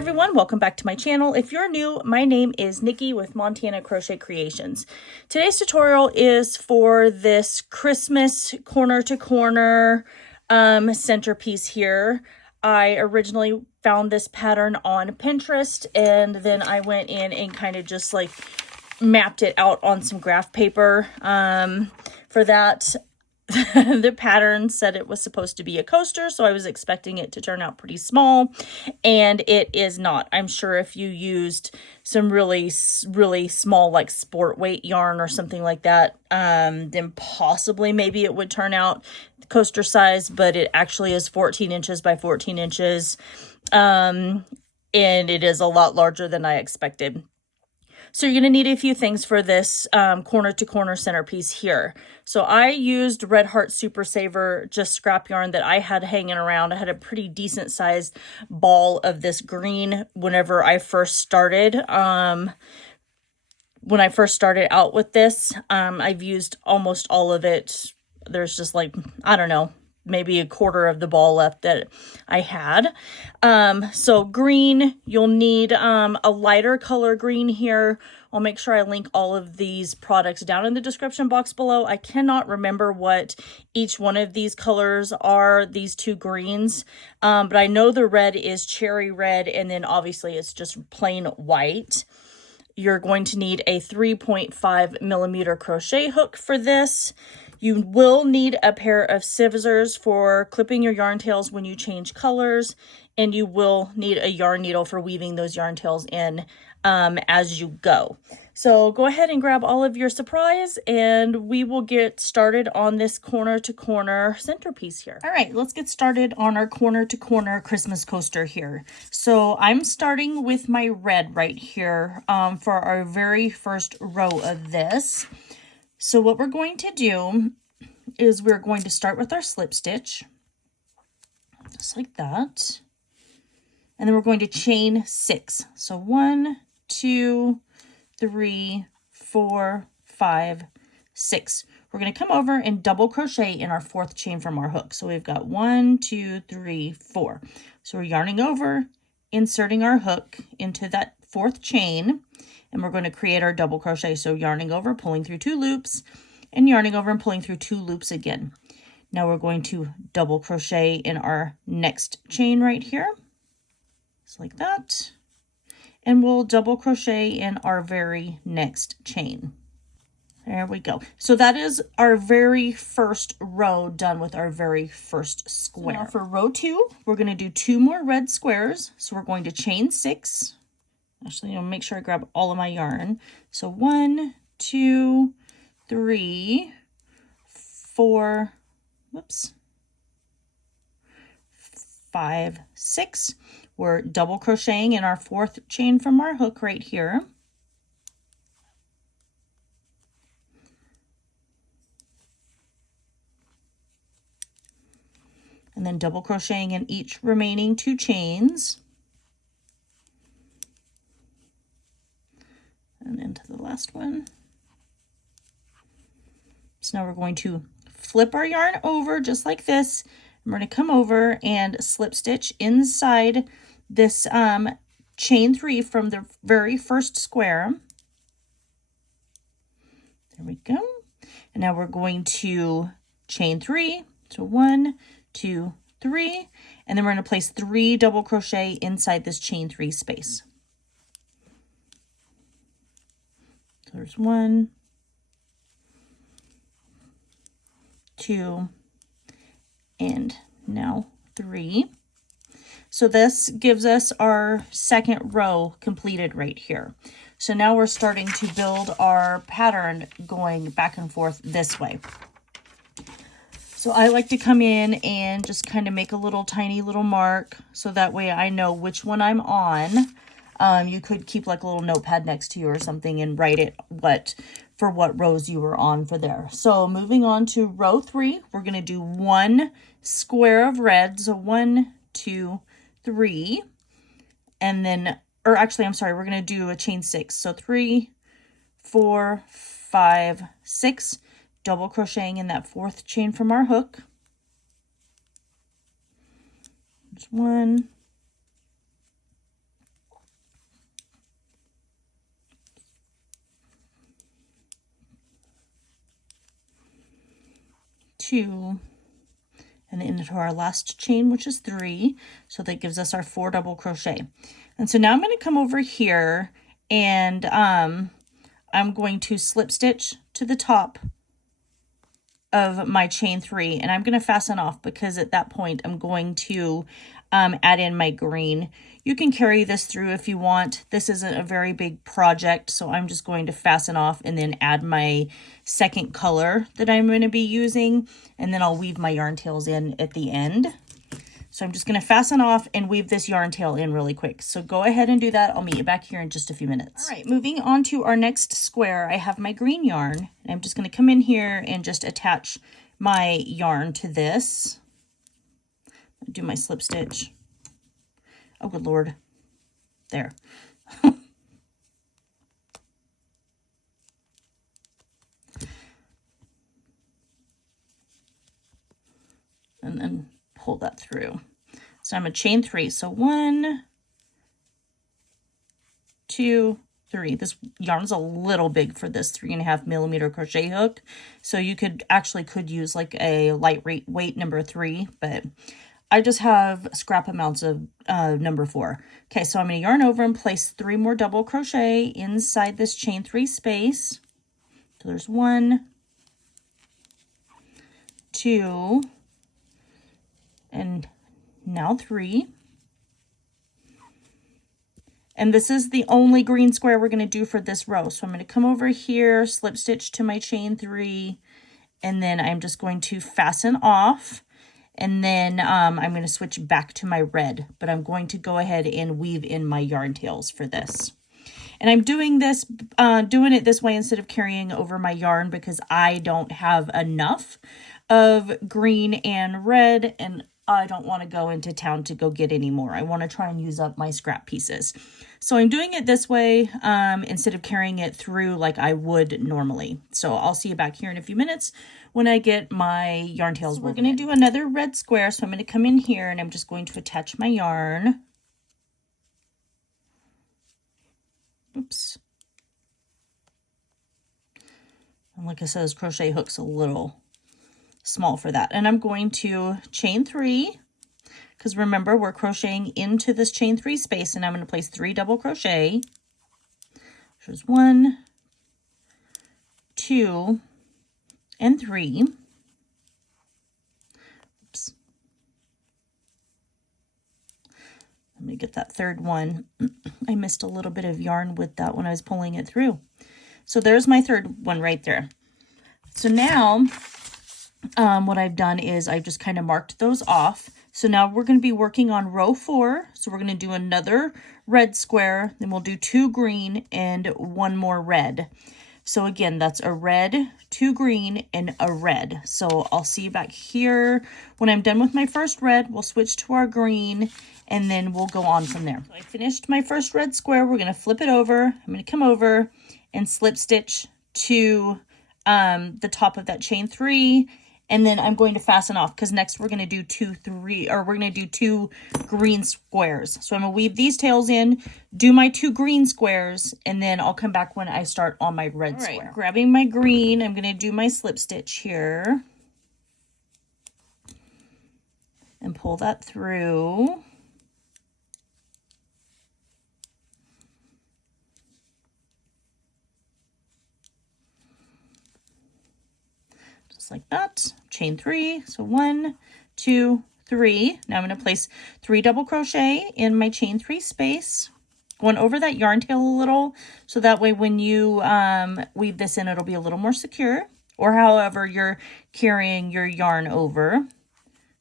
everyone, welcome back to my channel. If you're new, my name is Nikki with Montana Crochet Creations. Today's tutorial is for this Christmas corner to corner centerpiece here. I originally found this pattern on Pinterest, and then I went in and kind of just like mapped it out on some graph paper. For that, the pattern said it was supposed to be a coaster, so I was expecting it to turn out pretty small, and it is not. I'm sure if you used some really small, like sport weight yarn or something like that, then possibly maybe it would turn out coaster size, but it actually is 14 inches by 14 inches, and it is a lot larger than I expected. So you're going to need a few things for this corner to corner centerpiece here. So I used Red Heart Super Saver, just scrap yarn that I had hanging around. I had a pretty decent sized ball of this green whenever I first started. When I first started out with this, I've used almost all of it. There's just like, I don't know, maybe a quarter of the ball left that I had. So green, you'll need a lighter color green here. I'll make sure I link all of these products down in the description box below. I cannot remember what each one of these colors are, these two greens, but I know the red is cherry red, and then obviously it's just plain white. You're going to need a 3.5 millimeter crochet hook for this. You will need a pair of scissors for clipping your yarn tails when you change colors, and you will need a yarn needle for weaving those yarn tails in as you go. So go ahead and grab all of your supplies, and we will get started on this corner to corner centerpiece here. All right, let's get started on our corner to corner Christmas coaster here. So I'm starting with my red right here for our very first row of this. So what we're going to do is we're going to start with our slip stitch, just like that. And then we're going to chain 6. So 1, 2, 3, 4, 5, 6. We're going to come over and double crochet in our 4th chain from our hook. So we've got 1, 2, 3, 4. So we're yarning over, inserting our hook into that 4th chain, and we're going to create our double crochet. So yarning over, pulling through 2 loops, and yarning over and pulling through 2 loops again. Now we're going to double crochet in our next chain right here, just like that, and we'll double crochet in our very next chain. There we go. So that is our very first row done with our very first square. So now for row 2, we're going to do 2 more red squares. So we're going to chain 6. Actually, I'll make sure I grab all of my yarn. So 1, 2, 3, 4, whoops, 5, 6. We're double crocheting in our 4th chain from our hook right here. And then double crocheting in each remaining 2 chains. And into the last one. So now we're going to flip our yarn over just like this. And we're going to come over and slip stitch inside this chain 3 from the very first square. There we go. And now we're going to chain 3. So 1, 2, 3. And then we're going to place 3 double crochet inside this chain 3 space. So there's 1, 2, and now 3. So this gives us our second row completed right here. So now we're starting to build our pattern going back and forth this way. So I like to come in and just kind of make a little tiny little mark so that way I know which one I'm on. You could keep like a little notepad next to you or something and write it for what rows you were on for there. So moving on to row 3, we're going to do 1 square of red. So 1, 2, 3, and then, or actually, I'm sorry, we're going to do a chain 6. So 3, 4, 5, 6, double crocheting in that 4th chain from our hook. There's 1, 2, and then into our last chain, which is 3. So that gives us our 4 double crochet. And so now I'm going to come over here and I'm going to slip stitch to the top of my chain 3, and I'm going to fasten off because at that point I'm going to add in my green. You can carry this through if you want. This isn't a very big project, so I'm just going to fasten off and then add my second color that I'm going to be using, and then I'll weave my yarn tails in at the end. So I'm just going to fasten off and weave this yarn tail in really quick. So go ahead and do that. I'll meet you back here in just a few minutes. All right, moving on to our next square, I have my green yarn. And I'm just going to come in here and just attach my yarn to this. Do my slip stitch. Oh, good Lord. There. And then pull that through. So I'm a chain 3. So 1, 2, 3. This yarn's a little big for this 3.5 millimeter crochet hook. So you could use like a lightweight number 3, but I just have scrap amounts of number 4. Okay, so I'm going to yarn over and place 3 more double crochet inside this chain 3 space. So there's 1, 2, and now 3. And this is the only green square we're going to do for this row. So I'm going to come over here, slip stitch to my chain 3, and then I'm just going to fasten off. And then I'm going to switch back to my red, but I'm going to go ahead and weave in my yarn tails for this. And I'm doing it this way instead of carrying over my yarn because I don't have enough of green and red, and I don't want to go into town to go get any more. I want to try and use up my scrap pieces. So I'm doing it this way instead of carrying it through like I would normally. So I'll see you back here in a few minutes when I get my yarn tails. So we're going to do another red square. So I'm going to come in here and I'm just going to attach my yarn. Oops. And like I said, this crochet hook's a little small for that. And I'm going to chain 3. Because remember, we're crocheting into this chain 3 space, and I'm going to place 3 double crochet. There's 1, 2, and 3. Oops. Let me get that third one. I missed a little bit of yarn with that when I was pulling it through. So there's my third one right there. So now what I've done is I've just kind of marked those off. So now we're going to be working on row 4. So we're going to do another red square, then we'll do 2 green and 1 more red. So again, that's a red, 2 green, and a red. So I'll see you back here. When I'm done with my first red, we'll switch to our green, and then we'll go on from there. So I finished my first red square. We're going to flip it over. I'm going to come over and slip stitch to the top of that chain 3. And then I'm going to fasten off because next we're going to do 2 green squares. So I'm going to weave these tails in, do my 2 green squares, and then I'll come back when I start on my red square. Grabbing my green, I'm going to do my slip stitch here. And pull that through. Like that, chain 3, so 1, 2, 3. Now I'm going to place 3 double crochet in my chain 3 space, going over that yarn tail a little, so that way when you weave this in, it'll be a little more secure, or however you're carrying your yarn over.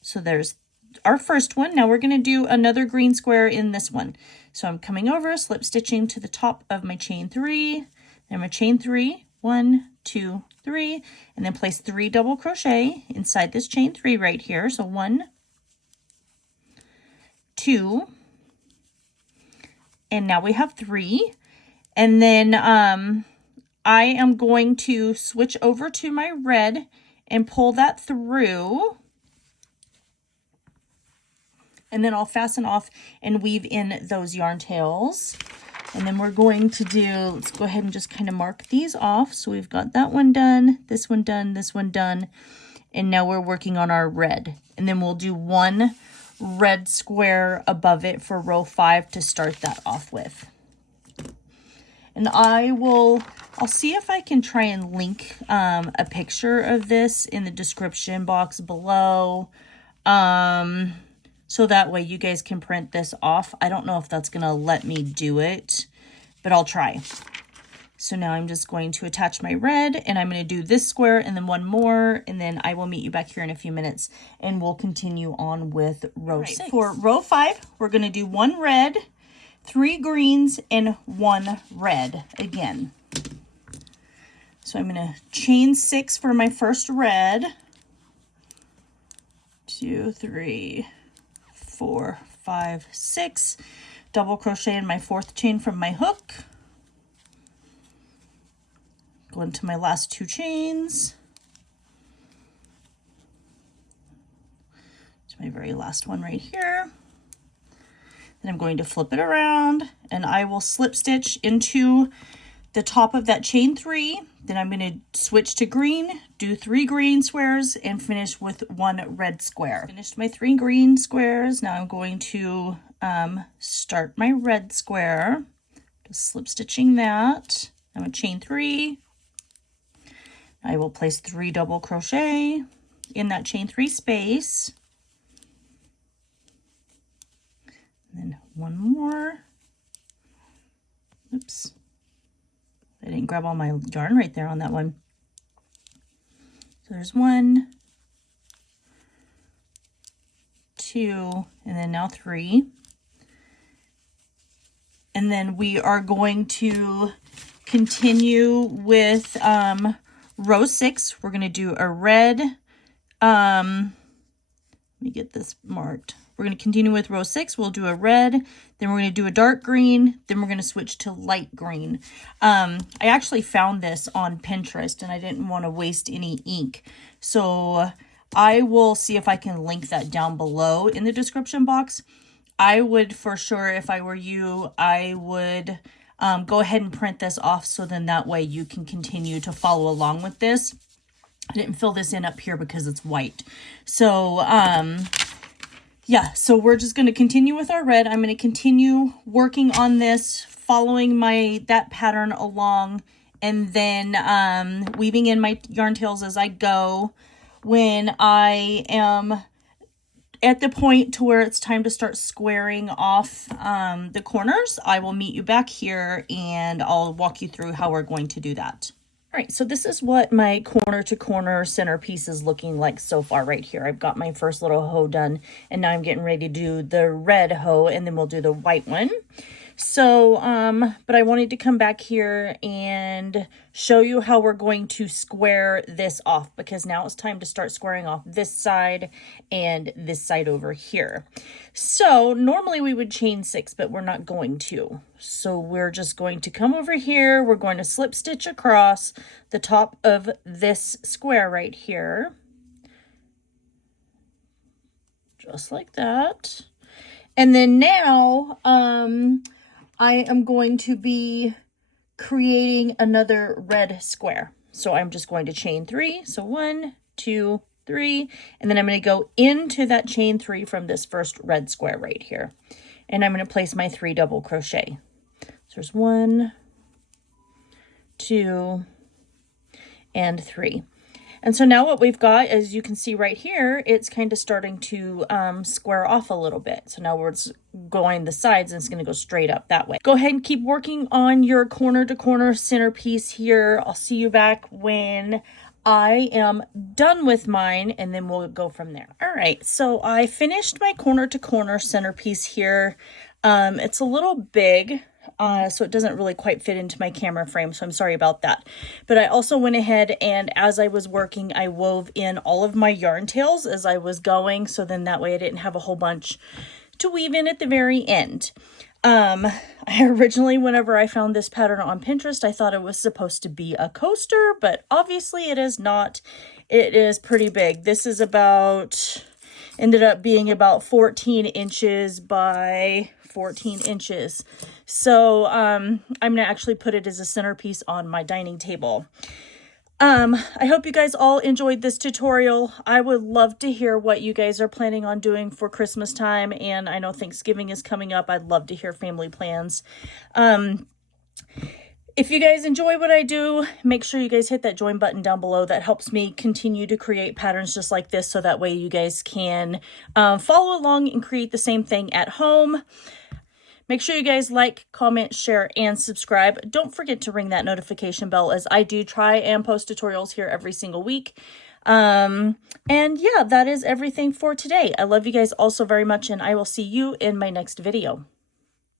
So there's our first one. Now we're going to do another green square in this one. So I'm coming over, slip stitching to the top of my chain 3, and my chain 3, 1, 2, 3, and then place 3 double crochet inside this chain 3 right here. So 1, 2, and now we have 3. And then I am going to switch over to my red and pull that through. And then I'll fasten off and weave in those yarn tails. And then we're going to do, let's go ahead and just kind of mark these off. So we've got that one done, this one done, this one done. And now we're working on our red. And then we'll do one red square above it for row 5 to start that off with. And I'll see if I can try and link a picture of this in the description box below. So that way you guys can print this off. I don't know if that's gonna let me do it, but I'll try. So now I'm just going to attach my red, and I'm going to do this square and then one more, and then I will meet you back here in a few minutes and we'll continue on with row 6. For row 5, we're going to do 1 red, 3 greens, and 1 red again. So I'm going to chain 6 for my first red. 2, 3, 4, 5, 6. Double crochet in my 4th chain from my hook. Go into my last 2 chains. To my very last one right here. Then I'm going to flip it around, and I will slip stitch into the top of that chain 3. Then I'm going to switch to green, do 3 green squares, and finish with 1 red square. Finished my 3 green squares. Now I'm going to start my red square. Just slip stitching that. I'm going to chain 3. I will place 3 double crochet in that chain 3 space. And then 1 more. Oops. I didn't grab all my yarn right there on that one. So there's 1, 2, and then now 3. And then we are going to continue with row 6. We're going to do a red. Let me get this marked. We're going to continue with row 6. We'll do a red, then we're going to do a dark green, then we're going to switch to light green. I actually found this on Pinterest and I didn't want to waste any ink. So I will see if I can link that down below in the description box. I would, for sure, if I were you, I would go ahead and print this off, so then that way you can continue to follow along with this. I didn't fill this in up here because it's white. So, yeah, so we're just going to continue with our red. I'm going to continue working on this, following that pattern along, and then weaving in my yarn tails as I go. When I am at the point to where it's time to start squaring off the corners, I will meet you back here and I'll walk you through how we're going to do that. All right, so this is what my corner to corner centerpiece is looking like so far right here. I've got my first little hoe done, and now I'm getting ready to do the red hoe, and then we'll do the white one. So, but I wanted to come back here and show you how we're going to square this off, because now it's time to start squaring off this side and this side over here. So normally we would chain 6, but we're not going to. So we're just going to come over here. We're going to slip stitch across the top of this square right here. Just like that. And then now, I am going to be creating another red square. So I'm just going to chain 3. So 1, 2, 3, and then I'm going to go into that chain 3 from this first red square right here. And I'm going to place my 3 double crochet. So there's 1, 2, and 3. And so now what we've got, as you can see right here, it's kind of starting to square off a little bit. So now we're going the sides and it's going to go straight up that way. Go ahead and keep working on your corner to corner centerpiece here. I'll see you back when I am done with mine, and then we'll go from there. All right, so I finished my corner to corner centerpiece here. It's a little big. So it doesn't really quite fit into my camera frame, so I'm sorry about that. But I also went ahead and as I was working, I wove in all of my yarn tails as I was going, so then that way I didn't have a whole bunch to weave in at the very end. I originally, whenever I found this pattern on Pinterest, I thought it was supposed to be a coaster, but obviously it is not. It is pretty big. This is ended up being about 14 inches by 14 inches. So I'm going to actually put it as a centerpiece on my dining table. I hope you guys all enjoyed this tutorial. I would love to hear what you guys are planning on doing for Christmas time, and I know Thanksgiving is coming up. I'd love to hear family plans. If you guys enjoy what I do, make sure you guys hit that join button down below. That helps me continue to create patterns just like this, so that way you guys can follow along and create the same thing at home. Make sure you guys like, comment, share, and subscribe. Don't forget to ring that notification bell, as I do try and post tutorials here every single week. And yeah, that is everything for today. I love you guys all so very much, and I will see you in my next video.